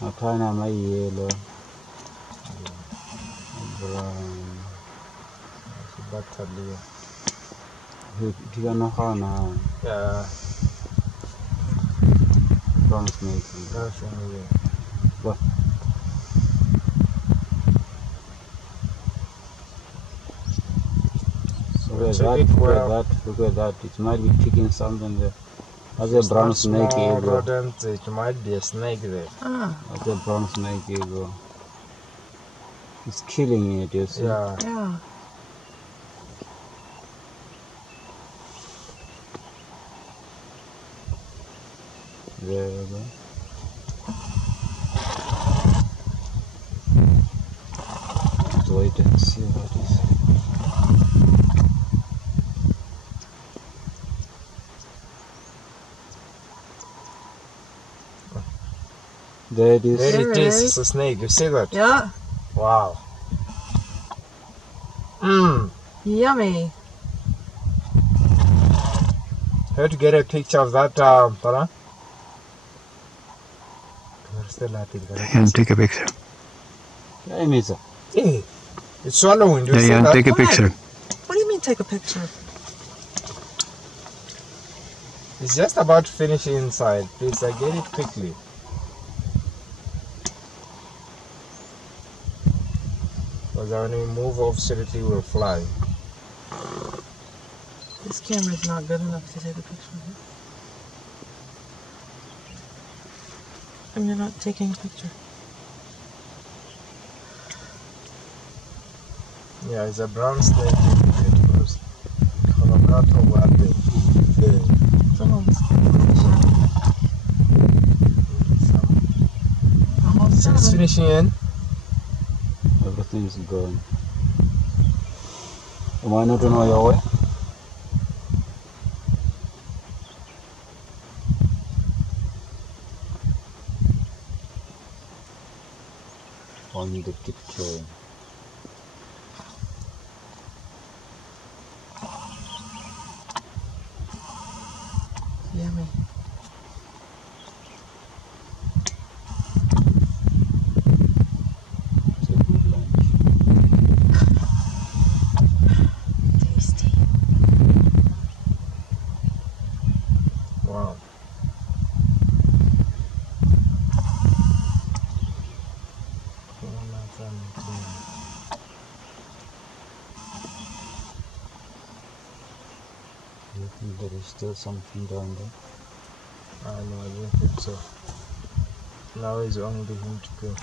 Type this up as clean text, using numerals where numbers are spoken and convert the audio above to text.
Akhanya ama-yellow, brown. Batalia. Di ka nagana? Yeah. Brown snake. That's one. What? Look at that. It might be kicking something there. That's a brown snake ego. rodent. It might be a snake there. That's a brown snake ego. It's killing it, you see? Yeah. Yeah. There you go. Let's wait and see what is. There it is. There it is. It's a snake. You see that? Yeah. Wow. Yummy. Have to get a picture of that, Para. Take a picture. Hey, Misa. Hey, it's swallowing. You see that? Take a picture. What do you mean take a picture? It's just about to finish inside. Please, get it quickly. Because when we move off, seriously will fly. This camera is not good enough to take a picture of it. And you're not taking a picture. Yeah, it's a brown snake. Colorato Verde. Someone's almost So it's done. finishing in. Everything's gone. Am I not on your way? On the picture. Yummy. It's a good lunch. Tasty. Wow. Do you think there is still something down there? I know, I don't think so. Now is only him to go.